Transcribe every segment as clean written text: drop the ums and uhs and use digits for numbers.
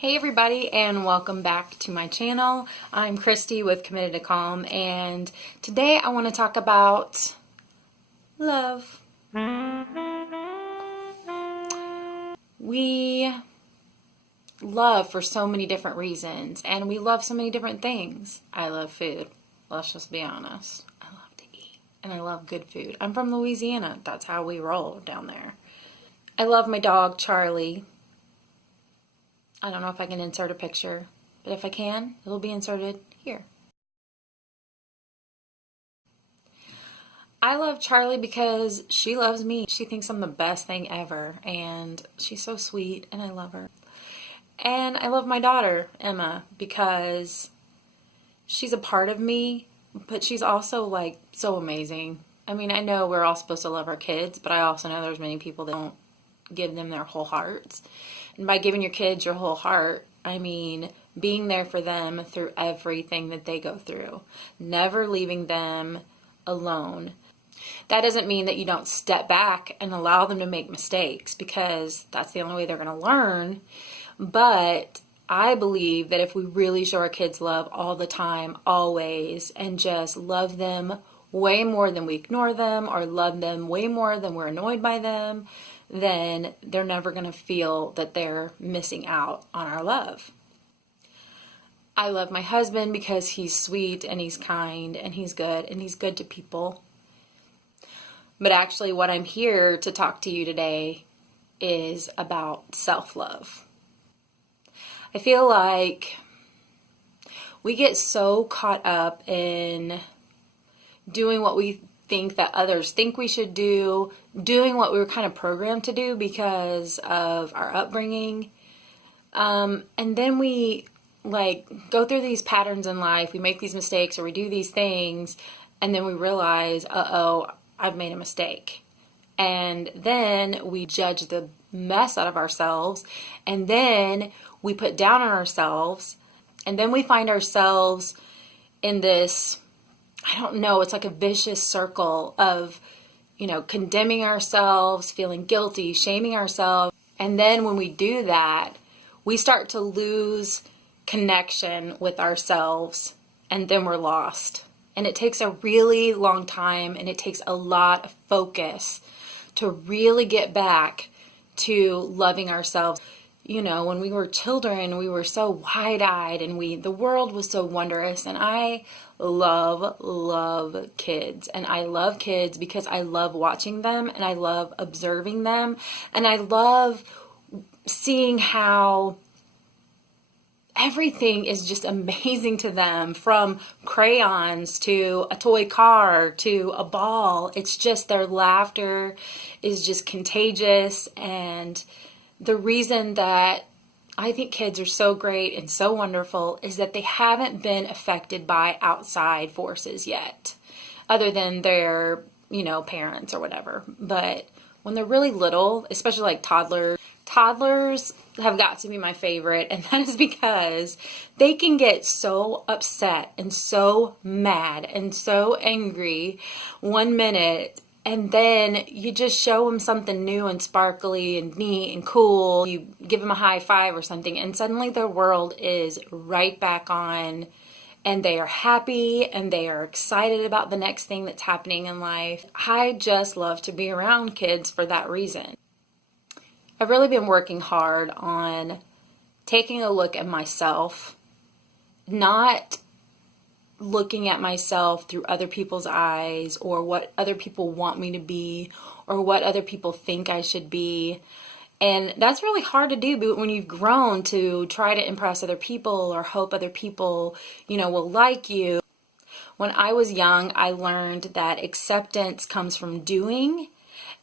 Hey everybody, and welcome back to my channel. I'm Christy with Committed to Calm, and today I want to talk about love. We love for so many different reasons, and we love so many different things. I love food. Let's just be honest. I love to eat, and I love good food. I'm from Louisiana. That's how we roll down there. I love my dog, Charlie. I don't know if I can insert a picture, but if I can, it'll be inserted here. I love Charlie because she loves me. She thinks I'm the best thing ever, and she's so sweet, and I love her. And I love my daughter, Emma, because she's a part of me, but she's also like so amazing. I mean, I know we're all supposed to love our kids, but I also know there's many people that don't give them their whole hearts. And by giving your kids your whole heart, I mean being there for them through everything that they go through, never leaving them alone. That doesn't mean that you don't step back and allow them to make mistakes, because that's the only way they're going to learn. But I believe that if we really show our kids love all the time, always, and just love them way more than we ignore them, or love them way more than we're annoyed by them, then they're never going to feel that they're missing out on our love. I love my husband because he's sweet and he's kind and he's good to people. But actually what I'm here to talk to you today is about self-love. I feel like we get so caught up in doing what we think that others think we should do, doing what we were kind of programmed to do because of our upbringing. And then we go through these patterns in life, we make these mistakes or we do these things, and then we realize, uh-oh, I've made a mistake. And then we judge the mess out of ourselves, and then we put down on ourselves, and then we find ourselves in this, I don't know, it's like a vicious circle of, condemning ourselves, feeling guilty, shaming ourselves. And then when we do that, we start to lose connection with ourselves, and then we're lost. And it takes a really long time, and it takes a lot of focus to really get back to loving ourselves. When we were children, we were so wide-eyed, and the world was so wondrous, and I love kids. And I love kids because I love watching them, and I love observing them, and I love seeing how everything is just amazing to them, from crayons to a toy car to a ball. It's just their laughter is just contagious. And the reason that I think kids are so great and so wonderful is that they haven't been affected by outside forces yet, other than their, parents or whatever. But when they're really little, especially like toddlers have got to be my favorite, and that is because they can get so upset and so mad and so angry one minute, and then you just show them something new and sparkly and neat and cool. You give them a high five or something, and suddenly their world is right back on, and they are happy and they are excited about the next thing that's happening in life. I just love to be around kids for that reason. I've really been working hard on taking a look at myself, not looking at myself through other people's eyes, or what other people want me to be, or what other people think I should be. And that's really hard to do, but when you've grown to try to impress other people or hope other people, will like you. When I was young, I learned that acceptance comes from doing,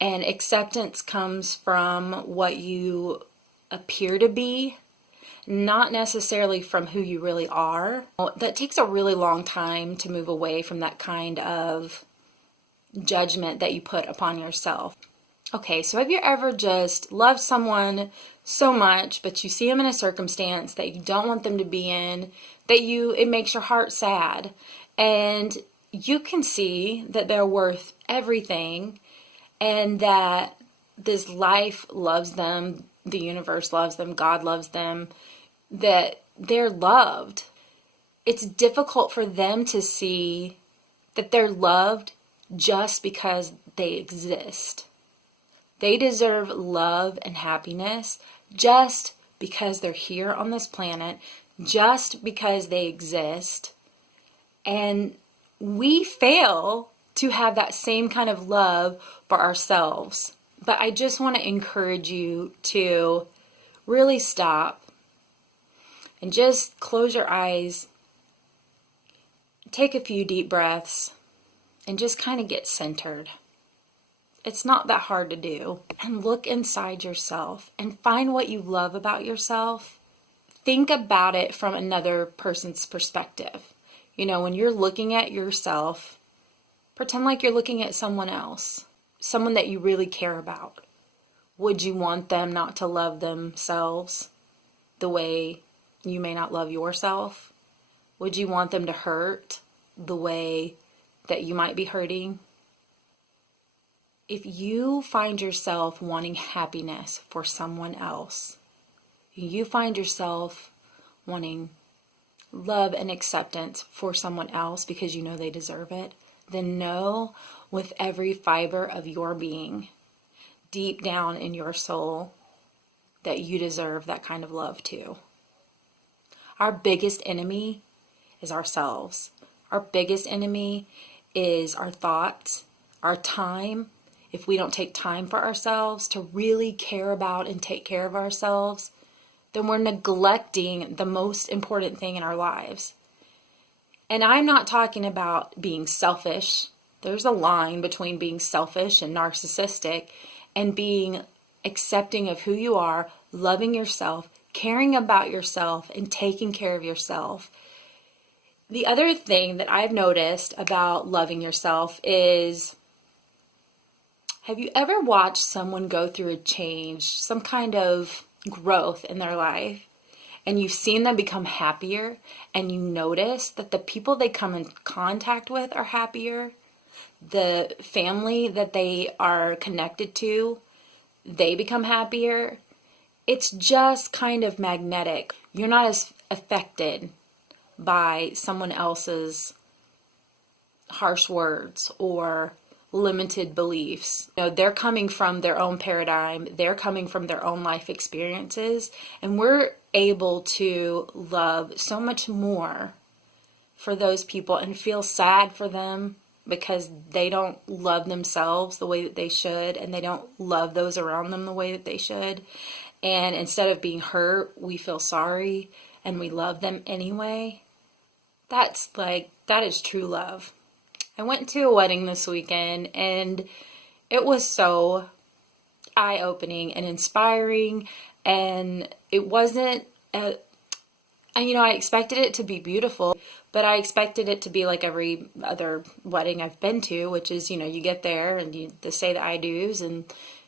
and acceptance comes from what you appear to be, not necessarily from who you really are. That takes a really long time to move away from that kind of judgment that you put upon yourself. Okay, so have you ever just loved someone so much, but you see them in a circumstance that you don't want them to be in, it makes your heart sad, and you can see that they're worth everything, and that this life loves them, the universe loves them, God loves them, that they're loved. It's difficult for them to see that they're loved just because they exist. They deserve love and happiness just because they're here on this planet, just because they exist. And we fail to have that same kind of love for ourselves. But I just want to encourage you to really stop and just close your eyes, take a few deep breaths, and just kind of get centered. It's not that hard to do. And look inside yourself and find what you love about yourself. Think about it from another person's perspective. You know, when you're looking at yourself, pretend like you're looking at someone else, someone that you really care about. Would you want them not to love themselves the way you may not love yourself? Would you want them to hurt the way that you might be hurting? If you find yourself wanting happiness for someone else, you find yourself wanting love and acceptance for someone else because you know they deserve it, then know with every fiber of your being, deep down in your soul, that you deserve that kind of love too. Our biggest enemy is ourselves. Our biggest enemy is our thoughts, our time. If we don't take time for ourselves to really care about and take care of ourselves, then we're neglecting the most important thing in our lives. And I'm not talking about being selfish. There's a line between being selfish and narcissistic and being accepting of who you are, loving yourself, caring about yourself, and taking care of yourself. The other thing that I've noticed about loving yourself is, have you ever watched someone go through a change, some kind of growth in their life, and you've seen them become happier, and you notice that the people they come in contact with are happier, the family that they are connected to, they become happier? It's just kind of magnetic. You're not as affected by someone else's harsh words or limited beliefs. You know, they're coming from their own paradigm, they're coming from their own life experiences, and we're able to love so much more for those people and feel sad for them because they don't love themselves the way that they should, and they don't love those around them the way that they should. And instead of being hurt, we feel sorry and we love them anyway. That is true love. I went to a wedding this weekend, and it was so eye-opening and inspiring, and it wasn't, I expected it to be beautiful, but I expected it to be like every other wedding I've been to, which is, you get there and they say the I do's and,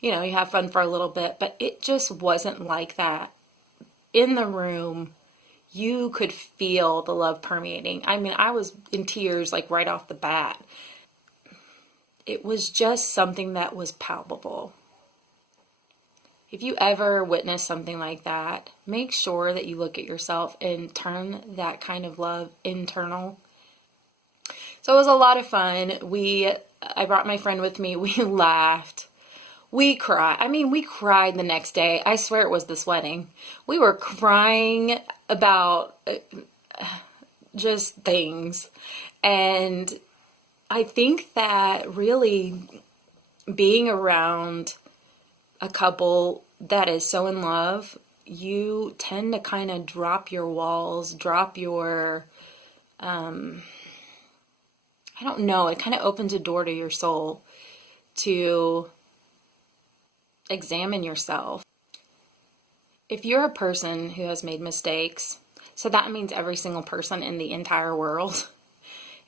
you have fun for a little bit, but it just wasn't like that. In the room, you could feel the love permeating. I mean, I was in tears like right off the bat. It was just something that was palpable. If you ever witness something like that, make sure that you look at yourself and turn that kind of love internal. So it was a lot of fun. I brought my friend with me. We laughed. We cried. I mean, we cried the next day. I swear it was this wedding. We were crying about just things. And I think that really being around a couple that is so in love, you tend to kind of drop your walls, drop your, I don't know, it kind of opens a door to your soul to examine yourself. If you're a person who has made mistakes, so that means every single person in the entire world.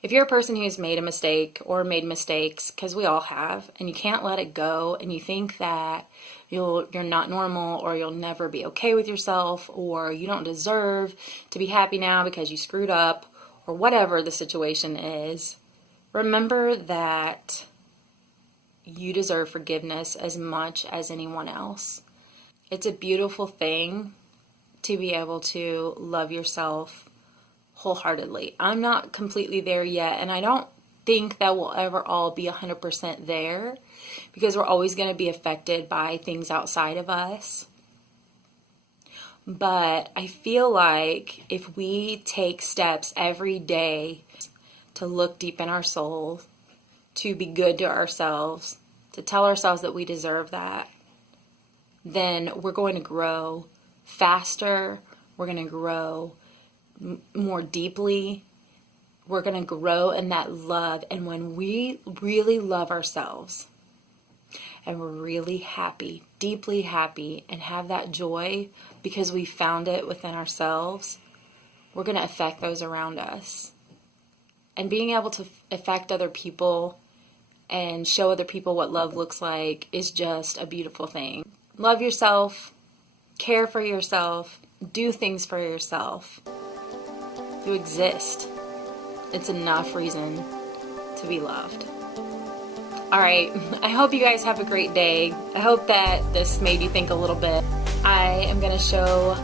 If you're a person who's made a mistake or made mistakes, because we all have, and you can't let it go, and you think that you're not normal, or you'll never be okay with yourself, or you don't deserve to be happy now because you screwed up, or whatever the situation is, remember that you deserve forgiveness as much as anyone else. It's a beautiful thing to be able to love yourself wholeheartedly. I'm not completely there yet, and I don't think that we'll ever all be 100% there, because we're always going to be affected by things outside of us. But I feel like if we take steps every day to look deep in our soul, to be good to ourselves, to tell ourselves that we deserve that, then we're going to grow faster, we're going to grow more deeply, we're going to grow in that love. And when we really love ourselves and we're really happy, deeply happy, and have that joy because we found it within ourselves, we're going to affect those around us. And being able to affect other people and show other people what love looks like is just a beautiful thing. Love yourself, care for yourself, do things for yourself. You exist. It's enough reason to be loved. All right, I hope you guys have a great day. I hope that this made you think a little bit. I am going to show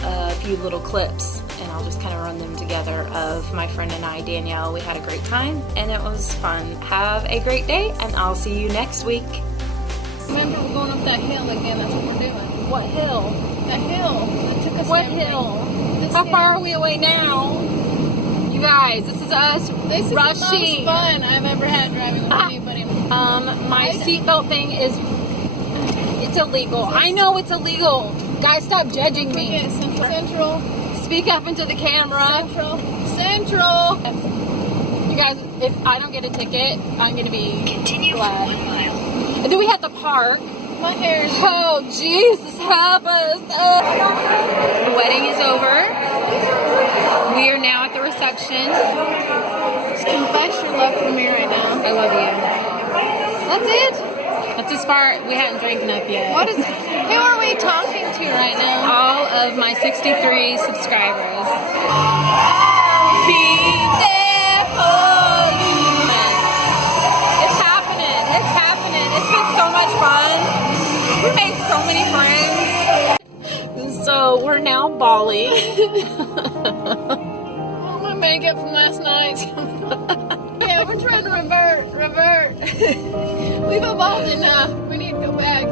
a few little clips, and I'll just kind of run them together, of my friend and I, Danielle. We had a great time, and it was fun. Have a great day, and I'll see you next week. Remember, we're going up that hill again. That's what we're doing. What hill? That hill that took us. What down hill? This How hill. far are we away now? You guys, this is us This is rushing. the most fun I've ever had driving with anybody. My seatbelt thing is, it's illegal. I know it's illegal. Guys, stop judging me. Yeah, Central. Speak up into the camera. Central. You guys, if I don't get a ticket, I'm going to be Continue for 1 glad. mile. Do we have to park? My hair is. Oh, Jesus, help us. The wedding is over. We are now at the reception. Confess your love for me right now. I love you. That's it. That's as far, we haven't drank enough yet. What is? Who are we talking to right now? All of my 63 subscribers. Be there for you. It's happening. It's happening. It's been so much fun. We made so many friends. So we're now bawling. All my makeup from last night. Yeah, we're trying to revert. We've evolved enough. We need to go back.